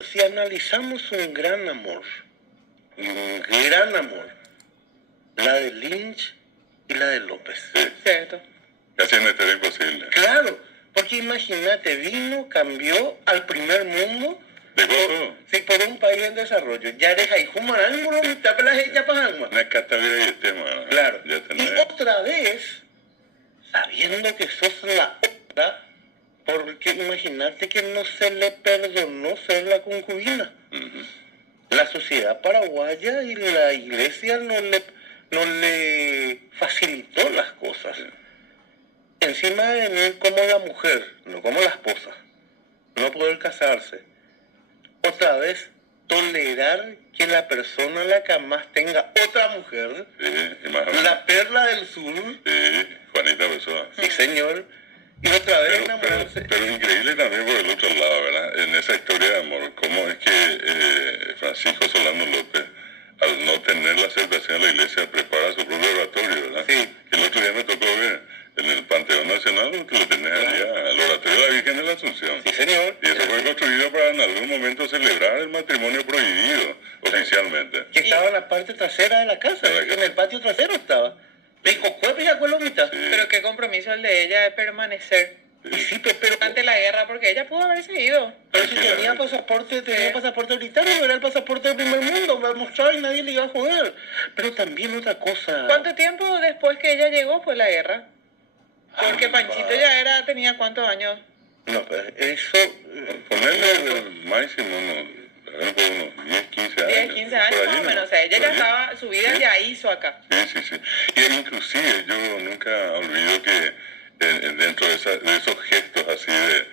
Si analizamos un gran amor, la de Lynch y la de López. Sí. Cierto. Casi en este imposible. Claro, porque imagínate, vino, cambió al primer mundo. Dejó todo. Sí, por un país en desarrollo. Ya deja ahí, humarángulo, mitad de las hechas para alma. Una catavira y el tema. Claro. Ya Y tenés. otra vez, sabiendo que sos la otra, porque imagínate que no se le perdonó ser la concubina. Ujú. La sociedad paraguaya y la iglesia no le facilitó las cosas. Encima de venir como la mujer, no como la esposa, no poder casarse. Otra vez, tolerar que la persona a la que más tenga otra mujer, Y más o menos. la perla del sur, Sí, Juanita Pessoa. sí señor, y otra vez Pero enamorarse. increíble también por el otro lado, ¿verdad? En esa historia de amor, cómo es que Francisco Solano López, al no tener la aceptación de la iglesia, prepara su propio oratorio, ¿verdad? Sí. Que el otro día me tocó ver en el Panteón Nacional, que lo tenés allá, el oratorio de la Virgen de la Asunción. Sí señor. Y eso fue construido para en algún momento celebrar el matrimonio prohibido, oficialmente. Que estaba en la parte trasera de la casa, en el patio trasero estaba. Le dijo, jueves y acuerdo mitad. Sí. Pero qué compromiso el de ella de permanecer Y sí, pero ante la guerra, porque ella pudo haberse ido. si tenía pasaporte británico, era el pasaporte del primer mundo, va a mostrar y nadie le iba a joder. Pero también otra cosa. ¿Cuánto tiempo después que ella llegó fue la guerra? Porque Panchito ya tenía ¿cuántos años? No, pero eso. Ponerle el máximo, unos 10, 15 años. 10, 15 años por más allí, o ¿no? menos. O sea, ella Por ya allí. estaba, su vida Sí. ya hizo acá. Sí. Y inclusive yo nunca olvido que dentro de esos gestos así de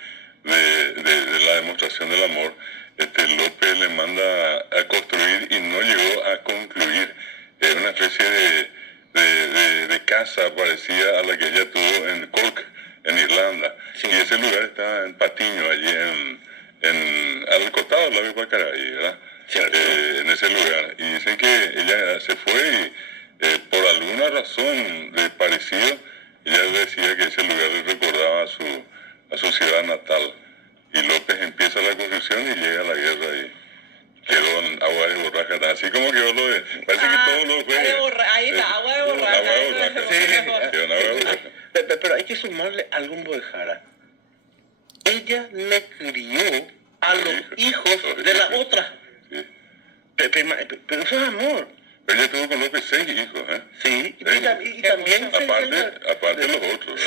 la demostración del amor, López le manda a construir y no llegó a concluir una especie de casa parecida a la que ella tuvo en Cork, en Irlanda. Sí. Y ese lugar está en Patiño, allí al costado del lago Pacaraí, ¿verdad? Cierto. En ese lugar. Y dicen que ella se fue y por alguna razón de parecido, ella decía que ese lugar le recordaba a su ciudad natal. Y López empieza la construcción y llega la guerra y quedó en agua de borraja. Así como quedó lo de... Parece que todo lo fue... Ahí está, agua de borraja. Agua de borraja. Sí. Quedó en agua de borraja. Pero hay que sumarle algo en Bojara. Ella le crió a los hijos de la otra. Sí. Pero eso es amor. Pero ella tuvo con López 6 hijos, ¿eh? Sí, y Sí. también... Aparte los otros, ¿verdad?